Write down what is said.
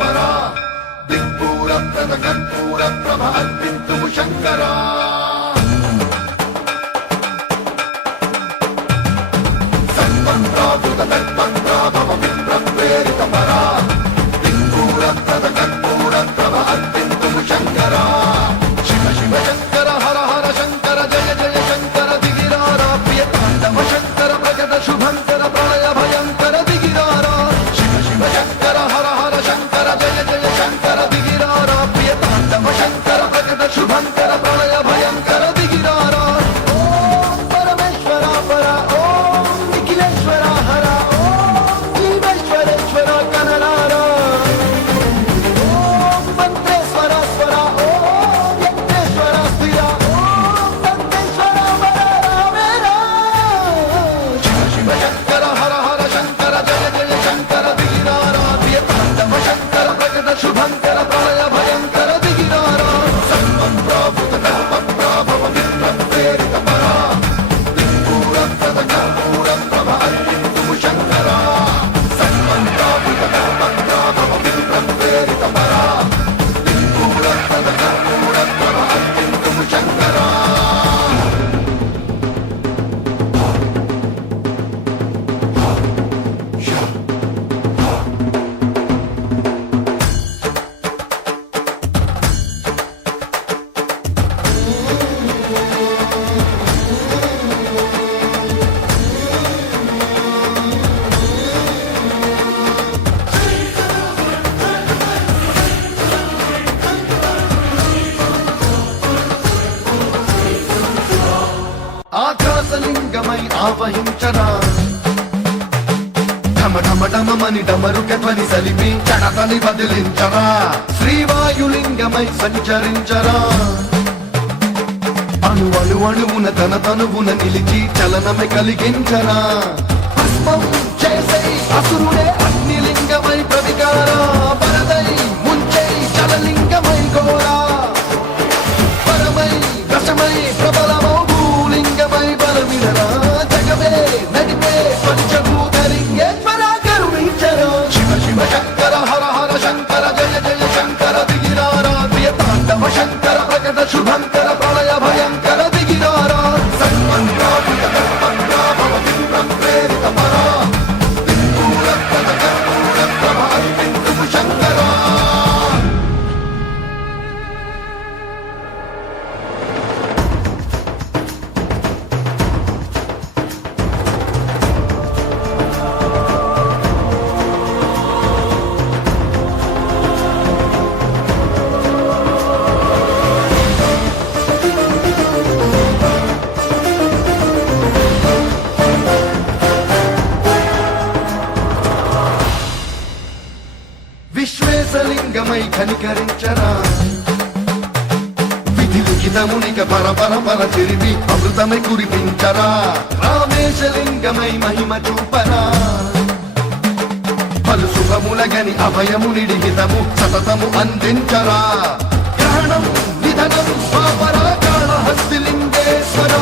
పరా దిక్పూర ప్రద కర్పూర ప్రభ అర్పింతుము శంకరా సర్వం ప్రాభుత దర్పం ప్రాభవ విప్ర ప్రేరిత పరా దిక్పూర ప్రద కర్పూర ప్రభ అర్పింతుము శంకరా శివ శివ శంకర హర హర శంకర జయ జయ శంకర దిగిరారా ప్రియ తాండవ శంకర ప్రగత శుభంకర ప్రళయ భయంకర దిగిరారా శివ శివ శంకర హర హర శంకర జయ జయ శంకర దిగిరారా ప్రియ తాండవ శంకర ప్రగత శుభంకర ప్రళయ భయంకర దిగిరారా ఓం పరమేశ్వర పర ఓం నిఖిలేశ్వర హర ఓం జీవేశ్వరేశ్వర కనరారా ఓం మంత్రేశ్వర స్వర ఓం యంత్రేశ్వర స్థిర ఓం దంతేశ్వర వర రామేరా శివ శివ శంకర హర హర శంకర జయ జయ శంకర దిగిరారా ప్రియ తాండవ శంకర ప్రగత శుభంకర ప్రళయ భయంకర దిగిరారా సర్వం ప్రాభుత కల్ప ప్రాభవ విప్ర ప్రేరిత పరా దిక్పూర ప్రద కర్పూర ప్రభ అర్పింతుము శంకరా సర్వం ప్రాభుత కల్ప ప్రాభవ విప్ర ప్రేరిత పరా దిక్పూర ప్రద కర్పూర ప్రభ అర్పింతుము శంకరా ఆకాశలింగమై ఆవహించరా ఢమ ఢమ ఢమమని డమరుక ధ్వని సలిపి చడతని బదిలించరా శ్రీవాయులింగమై సంచరించరా అణు అణు అణువున తన తనువున నిలిచి చలనమే కలిగించరా భస్మం చేసై అసురుడే అగ్నిలింగమై ప్రతికారా పరదై ముంచై చలలింగమై ఘోరా పరమై రసమై ప్రబలమౌ భూలింగమై బలమిడరా జగమే నడిపే పంచభూతలింగేశ్వర కరుణించరా శివ శివ శంకర హర హర శంకర జయ జయ శంకర దిగిరారా ప్రియ తాండవ శంకర ప్రకట శుభంకర ప్రళయ భయంకర దిగిరారా సర్వం ప్రాభుత కల్పం ప్రాభవ విప్ర ప్రేరిత పరా దిక్పూర ప్రద కర్పూర ప్రభ అర్పింతుము శంకరా విశ్వేశలింగమై కనికరించరా విధి లిఖితమునిక పర పర పర తిరిగి అమృతమై కురిపించరా రామేశలింగమై మహిమ చూపరా పలు శుభములగని అభయమునిడి హితము సతతము అందించరా గ్రహణం నిధనం స్వాపరా కాళహస్తి లింగేశ్వర